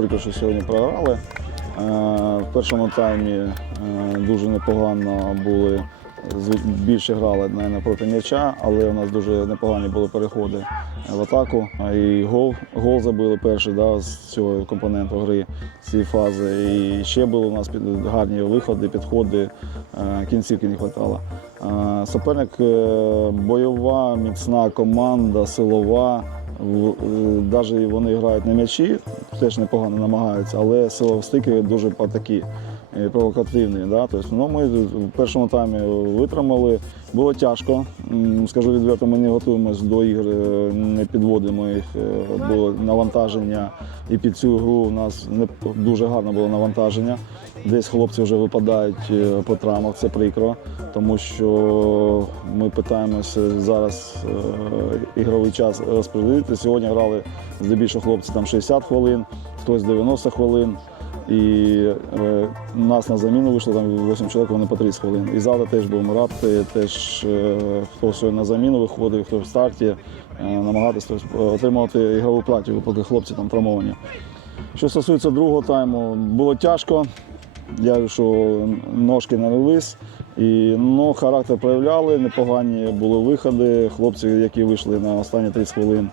прикро, що сьогодні програли. Е, В першому таймі е, дуже непогано були. Більше грали навіть, проти м'яча, але у нас дуже непогані були переходи в атаку. І гол, гол забили перший да, з цього компоненту гри, з цієї фази. І ще були у нас гарні виходи, підходи, е, кінцівки не вистачало. Е, Суперник е, бойова, міцна команда, силова. Навіть вони грають на м'ячі, теж непогано намагаються, але силовстики дуже па- такі е, провокативні. Да? Тобто, ну, ми в першому таймі витримали. Було тяжко. Скажу відверто, ми не готуємося до ігр, е, не підводимо їх. е, Було навантаження. І під цю гру у нас не дуже гарне було навантаження. Десь хлопці вже випадають е, по травмах, це прикро, тому що ми питаємося зараз е, ігровий час розподілити. Сьогодні грали здебільшого хлопці там 60 хвилин, хтось 90 хвилин. І е, нас на заміну вийшло там 8 чоловік, вони по 30 хвилин. І завтра теж будемо грати, теж е, хто сьогодні на заміну виходить, хто в старті, е, намагатися тобто, отримувати ігрову платівку, поки хлопці там травмовані. Що стосується другого тайму, було тяжко. Я що ножки налились. І ну, характер проявляли, непогані були виходи. Хлопці, які вийшли на останні 30 хвилин, е,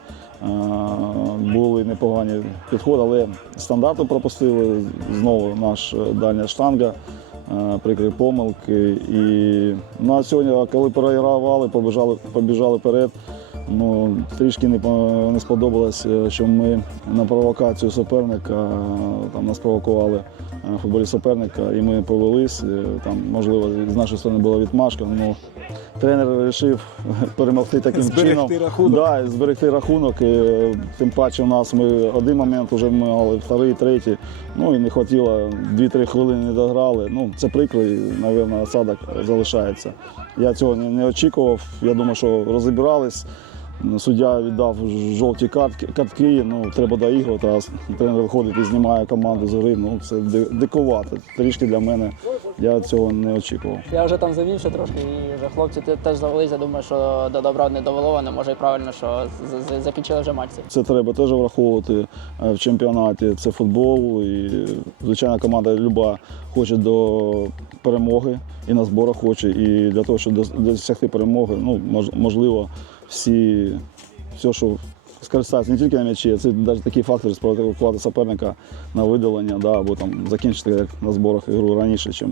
були непогані підходи, але стандарту пропустили. Знову наш е, дальня штанга, е, прикрі помилки. І ну, сьогодні, коли перегравали, побіжали, побіжали вперед. Ну, трішки не, не сподобалось, е, що ми на провокацію суперника е, там нас провокували е, футболіст суперника, і ми повелись. е, Там, можливо, з нашої сторони була відмашка. Ну, тренер вирішив перемогти таким Зберегти чином. рахунок. Да, зберегти рахунок. І, тим паче у нас ми один момент вже мали, другий, третій. Ну і не хватило, 2-3 хвилини не дограли. Ну, це прикро, і, мабуть, осадок залишається. Я цього не, не очікував. Я думаю, що розібрались. Суддя віддав жовті картки, картки, ну треба доігрувати, а тренер виходить і знімає команду з гри. Ну це ди- дикувато. Трішки для мене я цього не очікував. Я вже там завівся трошки, і вже хлопці теж завелися. Думаю, що до добра не довело, вони може і правильно, що закінчили вже матч. Це треба теж враховувати е, в чемпіонаті. Це футбол, і звичайно, команда люба хоче до перемоги і на зборах хоче. І для того, щоб досягти перемоги, ну можливо, всі все, що скористатися не тільки на м'ячі, це навіть такий фактор спровокувати суперника на видалення, да, або там закінчити як на зборах ігру раніше, ніж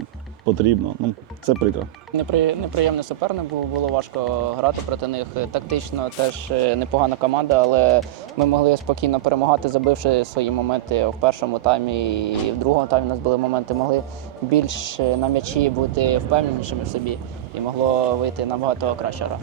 потрібно. Ну, це прикро. Непри... Неприємний суперник був, було важко грати проти них. Тактично теж е, непогана команда, але ми могли спокійно перемагати, забивши свої моменти в першому таймі і в другому таймі у нас були моменти, могли більш е, на м'ячі бути впевненішими в собі і могло вийти набагато краща гра.